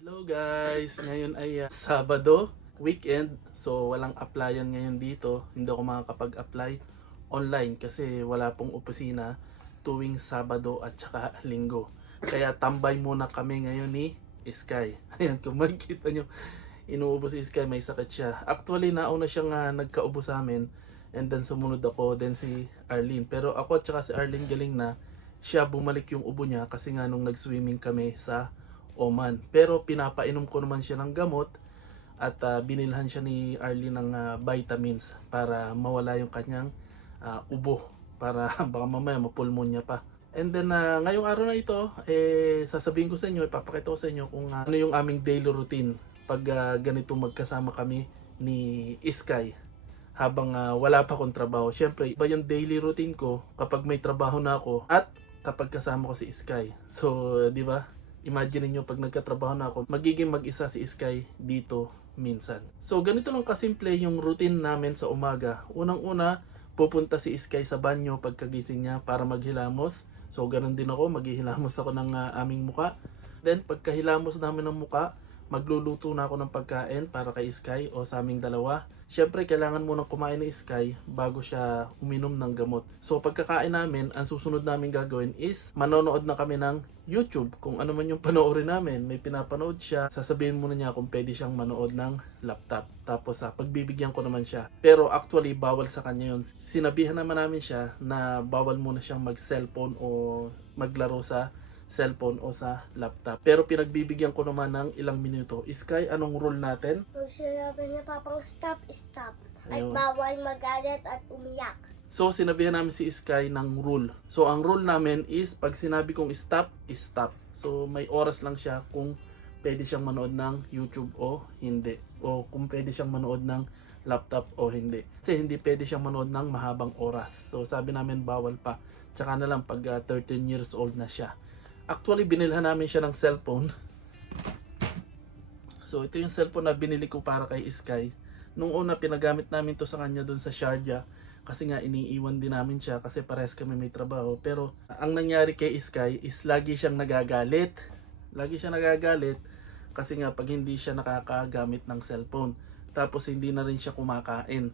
Hello guys! Ngayon ay Sabado, weekend. So walang applyan ngayon dito. Hindi ako makakapag-apply online kasi wala pong opisina tuwing Sabado at saka Linggo. Kaya tambay muna kami ngayon ni Sky. Ayan, kung makikita nyo, inuubo si Sky, may sakit siya. Actually, nauna siyang nagkaubo sa amin. And then sumunod ako, then si Arlene. Pero ako at saka si Arlene galing na. Siya bumalik yung ubo niya kasi nga nung nag-swimming kami sa Oman. Pero pinapainom ko naman siya ng gamot at binilhan siya ni Arlene ng vitamins para mawala yung kanyang ubo. Para baka mamaya mapulmonya pa. And then ngayong araw na ito, sasabihin ko sa inyo, ipapakita ko sa inyo kung ano yung aming daily routine pag ganito magkasama kami ni Sky habang wala pa akong trabaho. Siyempre, iba yung daily routine ko kapag may trabaho na ako at kapag kasama ko si Sky. So, di ba? Imagine niyo pag nagkatrabaho na ako, magiging mag-isa si Sky dito minsan. So, ganito lang kasimple yung routine namin sa umaga. Unang-una, pupunta si Sky sa banyo pagkagising niya para maghilamos. So, ganun din ako, maghihilamos ako ng aming muka. Then, pagkahilamos namin ng muka, magluluto na ako ng pagkain para kay Sky o sa aming dalawa. Siyempre, kailangan munang kumain ni Sky bago siya uminom ng gamot. So, pagkakain namin, ang susunod namin gagawin is manonood na kami ng YouTube. Kung ano man yung panoorin namin, may pinapanood siya, sasabihin muna niya kung pwede siyang manood ng laptop. Tapos, pagbibigyan ko naman siya. Pero actually, bawal sa kanya yun. Sinabihan naman namin siya na bawal muna siyang mag-cellphone o maglaro sa cellphone o sa laptop. Pero pinagbibigyan ko naman ng ilang minuto. Sky, anong rule natin? Kung sinabi niya papang stop, stop. At Ayun. bawal magalit at umiyak. So, sinabihan namin si Sky ng rule. So, ang rule namin is, pag sinabi kong stop, is stop. So, may oras lang siya kung pwede siyang manood ng YouTube o hindi. O kung pwede siyang manood ng laptop o hindi. Kasi hindi pwede siyang manood ng mahabang oras. So, sabi namin bawal pa. Tsaka na lang pag 13 years old na siya. Actually, binilhan namin siya ng cellphone. So, ito yung cellphone na binili ko para kay Sky. Nung una, pinagamit namin to sa kanya doon sa Sharjah. Kasi nga, iniiwan din namin siya kasi parehas kami may trabaho. Pero, ang nangyari kay Sky is lagi siyang nagagalit. Lagi siya nagagalit kasi nga pag hindi siya nakakagamit ng cellphone. Tapos, hindi na rin siya kumakain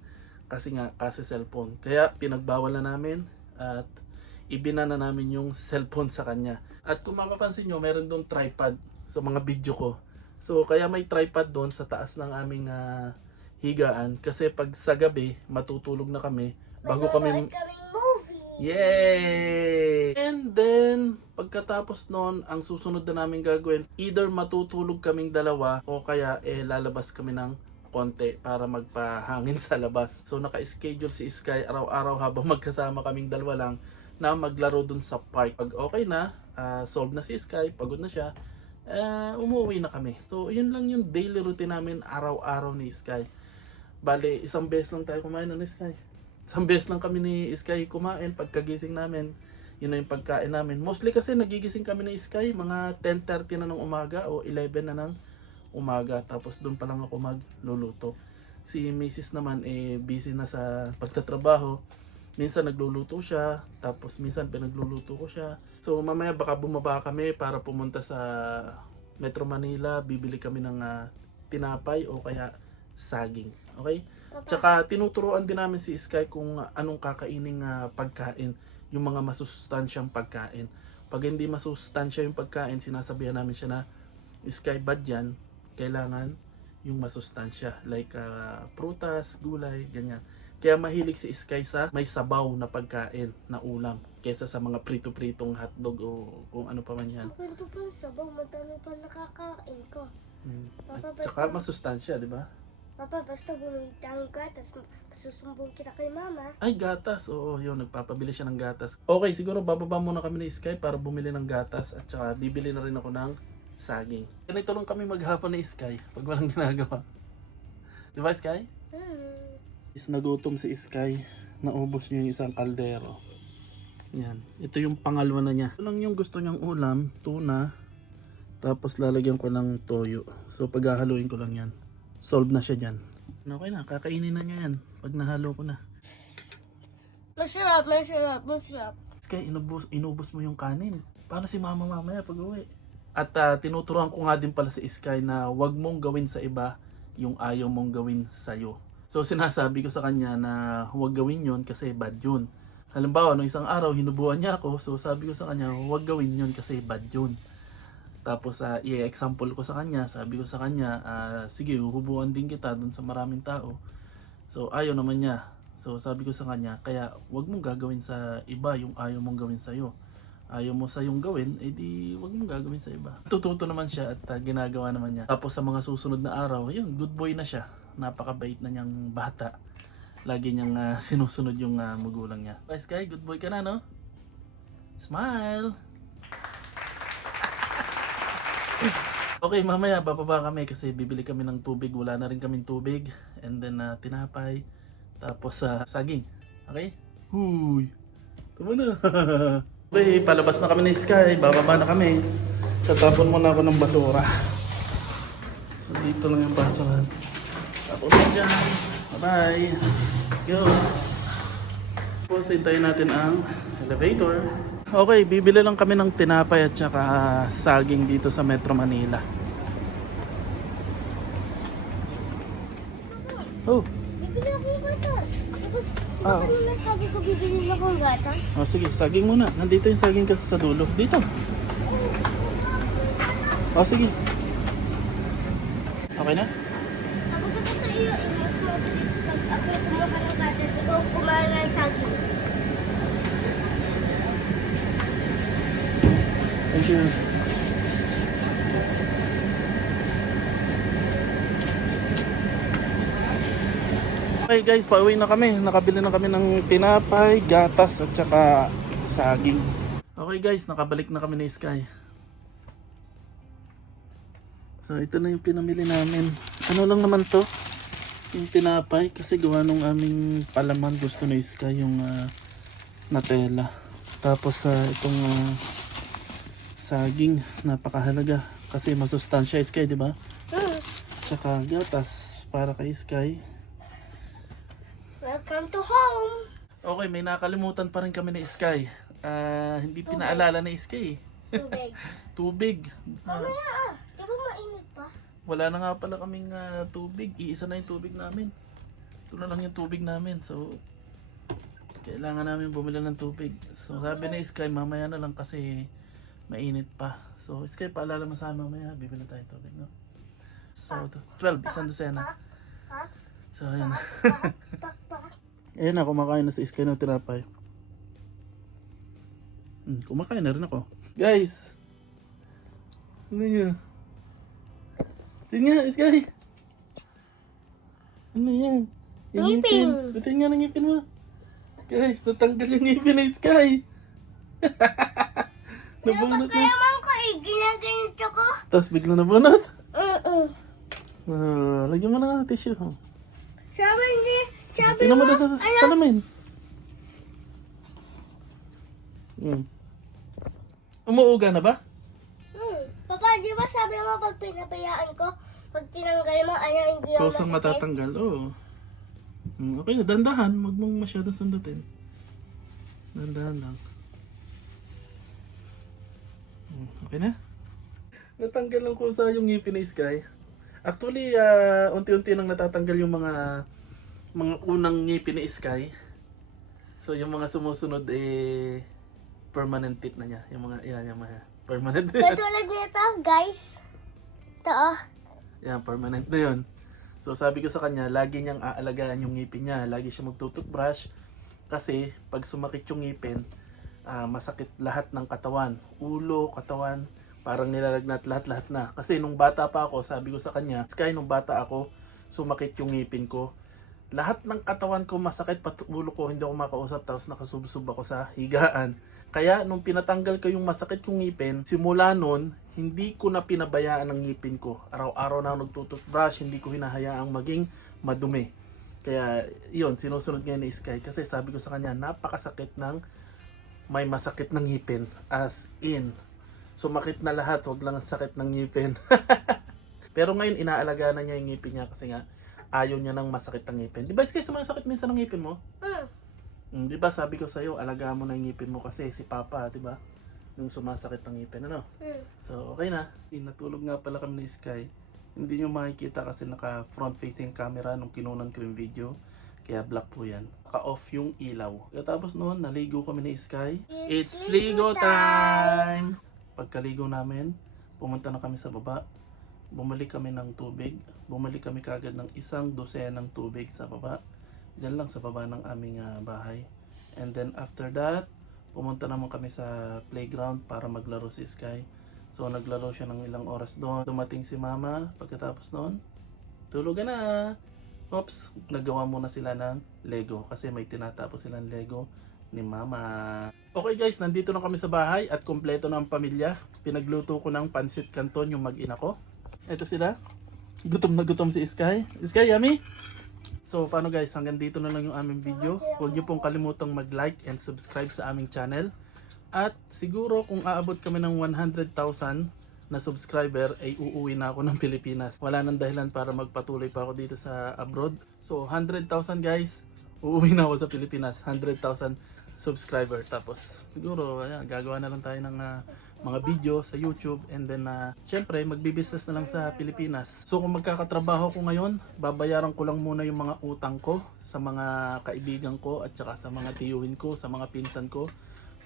kasi nga, kasi cellphone. Kaya, pinagbawal na namin at ibinana namin yung cellphone sa kanya. At kung mapapansin nyo, meron doon tripod sa mga video ko. So, kaya may tripod doon sa taas ng aming higaan. Kasi pag sa gabi, matutulog na kami. Bago kami... kaming movie. Yay! And then, pagkatapos noon, ang susunod na namin gagawin, either matutulog kaming dalawa o kaya lalabas kami ng konti para magpahangin sa labas. So, naka-schedule si Sky araw-araw habang magkasama kaming dalawa lang na maglaro dun sa park. Pag okay na, solve na si Sky, pagod na siya, umuwi na kami. So, yun lang yung daily routine namin araw-araw ni Sky. Bale, isang beses lang tayo kumain ni Sky. Isang beses lang kami ni Sky kumain pagkagising namin. Yun na yung pagkain namin. Mostly kasi nagigising kami ni Sky, mga 10:30 na ng umaga o 11 na ng umaga. Tapos doon pa lang ako magluluto. Si Mrs. naman busy na sa pagtatrabaho. Minsan nagluluto siya, tapos minsan pinagluluto ko siya. So mamaya baka bumaba kami para pumunta sa Metro Manila, bibili kami ng tinapay o kaya saging. Okay? Tsaka tinuturuan din namin si Sky kung anong kakaining pagkain, yung mga masustansyang pagkain. Pag hindi masustansya yung pagkain, sinasabihan namin siya na, Sky, bad yan, kailangan yung masustansya. Like prutas, gulay, ganyan. Kaya mahilig si Sky sa may sabaw na pagkain na ulam kaysa sa mga prito-pritong hotdog o kung ano pa man yan. Kwento pa sabaw, madami pa nakakain ko. Papa, At saka masustansya, di ba? Papa, basta bumili tayong gatas, susumbong kita kay mama. Ay, gatas. Oo, yun. Nagpapabili siya ng gatas. Okay, siguro bababa muna kami ni Sky para bumili ng gatas at saka bibili na rin ako ng saging. Ganito lang kami maghapon ni Sky pag walang ginagawa. Di ba, Sky? Is nagutom si Sky, naubos niya yung isang kaldero. Yan, ito yung pangalawa na niya. Ito lang yung gusto niyang ulam, tuna, tapos lalagyan ko ng toyo. So paghahaluin ko lang yan. Solve na siya dyan. Okay na, kakainin na niya yan pag nahalo ko na. Masarap, masarap, masarap. Sky, inubos mo yung kanin. Paano si mama mamaya pag uwi? At tinuturuan ko nga din pala si Sky na wag mong gawin sa iba yung ayaw mong gawin sa'yo. So sinasabi ko sa kanya na huwag gawin yon kasi bad yun. Halimbawa, nung isang araw hinubuan niya ako, so sabi ko sa kanya huwag gawin yon kasi bad yun. Tapos i-example ko sa kanya, sabi ko sa kanya, sige huhubuan din kita dun sa maraming tao. So ayaw naman niya. So sabi ko sa kanya, kaya huwag mong gagawin sa iba yung ayaw mong gawin sa'yo. Ayaw mo sa yung gawin, edi wag mong gagawin sa iba. Tututo naman siya at ginagawa naman niya. Tapos sa mga susunod na araw, yun, good boy na siya. Napakabait na niyang bata. Lagi niyang sinusunod yung magulang niya. Guys, Sky, good boy ka na, no? Smile! Okay, mamaya bababa kami kasi bibili kami ng tubig. Wala na rin kaming tubig. And then tinapay. Tapos saging. Okay? Huy! Tama na! Okay, palabas na kami ni Sky, bababa na kami. Tatapon muna ako ng basura. So dito lang yung basura. Tapon mo dyan. Bye-bye. Let's go. Tapos hintayin natin ang elevator. Okay, bibili lang kami ng tinapay at saka saging dito sa Metro Manila. Oh. Bibili ako ng gatas. Tapos, kanina sabi ko bibili ako ng gatas. Oh, sige, saging muna. Nandito yung saging kasi sa dulo. Dito. Oh, sige. Okay na? Sabi ko sa iyo, mas mabilis pag ako kumuha ng gatas, ikaw kumain ng saging. Thank you. Okay guys, pauwi na kami. Nakabili na kami ng tinapay, gatas at saka saging. Okay guys, nakabalik na kami ni Sky. So ito na yung pinamili namin. Ano lang naman to? Yung tinapay kasi gawa nung aming palaman gusto ni Sky yung Nutella. Tapos itong saging, napakahalaga kasi masustansya Sky, di ba? Tsaka gatas para kay Sky. Welcome to home! Okay, may nakalimutan pa rin kami ni Sky. Hindi pinaalala ni Sky. Tubig. Tubig. Mamaya di ba mainit pa? Wala na nga pala kaming tubig. Iisa na yung tubig namin. Ito na lang yung tubig namin. So, kailangan namin bumili ng tubig. So, sabi ni Sky, mamaya na lang kasi mainit pa. So, Sky, paalala mo sa amin mamaya. Bibili tayo tubig, no? So, 12, isang dosena. Ha? So, ayan. Pakpak. Ayan na, kumakain na si Sky ng tinapay. Kumakain na rin ako. Guys! Ano niya? Tingnan nga, Sky! Ano yan? Yung Ngipin. Tingnan nga ng ngipin mo. Guys, natanggal yung ngipin ni Sky. Nabunot na. Napagkayaman ko ginaganito ko. Tapos bigla nabunot. Oo. Lagyan mo na nga ng tissue. Sabi Tingnan mo mo, doon sa salamin. Umuuga na ba? Papa, di ba sabi mo pag pinabayaan ko, pag tinanggal mo, hindi yung Kusang matatanggal, oo. Okay na, dandahan. Huwag mong masyadong sundutin. Dandahan lang. Okay na? Natanggal ng kusa yung ngipin ni Sky. Actually, unti-unti nang natatanggal yung mga unang ngipin ni Sky. So, yung mga sumusunod, permanent tip na niya. Yung mga, yung mga permanent. Katulad nito, guys. Ito, Yan, permanent na yun. So sabi ko sa kanya, lagi niyang aalagaan yung ngipin niya. Lagi siya magtututbrush. Kasi pag sumakit yung ngipin, masakit lahat ng katawan. Ulo, katawan, parang nilalagnat lahat-lahat na. Kasi nung bata pa ako, sabi ko sa kanya, Sky, nung bata ako, sumakit yung ngipin ko. Lahat ng katawan ko masakit, pati ulo ko, hindi ako makausap, tapos nakasubsob ako sa higaan. Kaya nung pinatanggal ko yung masakit yung ngipin, simula nun, hindi ko na pinabayaan ang ngipin ko. Araw-araw na ako nagtututbrush, hindi ko hinahayaang maging madumi. Kaya yun, sinusunod ngayon ni Sky. Kasi sabi ko sa kanya, napakasakit ng may masakit ng ngipin. As in, sumakit na lahat, wag lang sakit ng ngipin. Pero ngayon, inaalagaan na niya yung ngipin niya kasi nga, ayaw niya ng masakit ng ngipin. Di ba Sky, sumasakit minsan ng ngipin mo? Di ba sabi ko sa'yo, alagaan mo na yung ngipin mo kasi si Papa, di ba? Yung sumasakit ang ngipin, ano? Hmm. So, okay na. Natulog nga pala kami ni Sky. Hindi nyo makikita kasi naka front facing camera nung kinunan ko yung video. Kaya black po yan. Naka-off yung ilaw. Tapos noon, naligo kami ni Sky. It's ligo time! Pagkaligo namin, pumunta na kami sa baba. Bumalik kami ng tubig. Bumalik kami kagad ng 1 dosenang tubig sa baba. Diyan lang sa baba ng aming bahay. And then after that, pumunta naman kami sa playground para maglaro si Sky. So naglaro siya ng ilang oras doon. Dumating si Mama. Pagkatapos noon, tulugan na. Oops, nagawa muna sila ng Lego kasi may tinatapos silang Lego ni Mama. Okay guys, nandito na kami sa bahay at kompleto na ang pamilya. Pinagluto ko ng pansit canton yung mag-ina ko. Ito sila. Gutom na gutom si Sky. Sky, yummy? So paano guys, hanggang dito na lang yung aming video. Huwag niyo pong kalimutang mag-like and subscribe sa aming channel. At siguro kung aabot kami ng 100,000 na subscriber ay uuwi na ako ng Pilipinas. Wala nang dahilan para magpatuloy pa ako dito sa abroad. So 100,000 guys, uuwi na ako sa Pilipinas. 100,000 subscriber. Tapos siguro ayan, gagawa na lang tayo ng mga video sa YouTube and then syempre magbi-business na lang sa Pilipinas. So kung magkakatrabaho ko ngayon, babayaran ko lang muna yung mga utang ko sa mga kaibigan ko at saka sa mga tiyuhin ko, sa mga pinsan ko.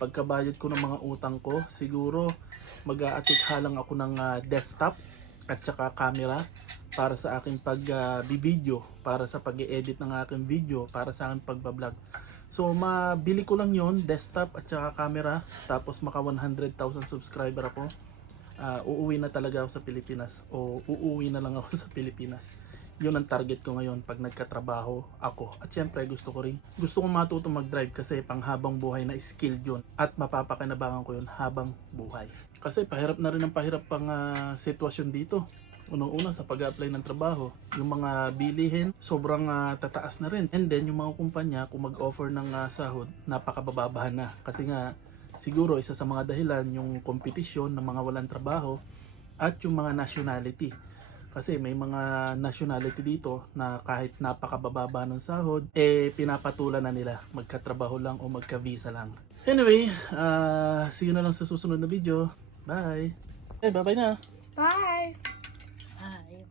Pagkabayad ko ng mga utang ko, siguro mag-aatikha lang ako ng desktop at saka camera para sa aking pag-video, para sa pag-edit ng aking video, para sa aking pagbablog. So mabili ko lang yon, desktop at saka camera, tapos maka 100,000 subscriber ako. Uuwi na talaga ako sa Pilipinas o uuwi na lang ako sa Pilipinas. Yun ang target ko ngayon pag nagkatrabaho ako. At syempre gusto kong matutong mag-drive kasi panghabang buhay na skill yun. At mapapakinabangan ko yun habang buhay. Kasi pahirap na rin ang pahirap pang sitwasyon dito. Unang-una sa pag-apply ng trabaho, yung mga bilihin sobrang tataas na rin. And then yung mga kumpanya kung mag-offer ng sahod, napakabababahan na. Kasi nga siguro isa sa mga dahilan yung kompetisyon ng mga walang trabaho at yung mga nationality. Kasi may mga nationality dito na kahit napakabababa ng sahod, pinapatulan na nila magkatrabaho lang o magka-visa lang. Anyway, see you na lang sa susunod na video. Bye! Bye-bye na! Bye! Hi.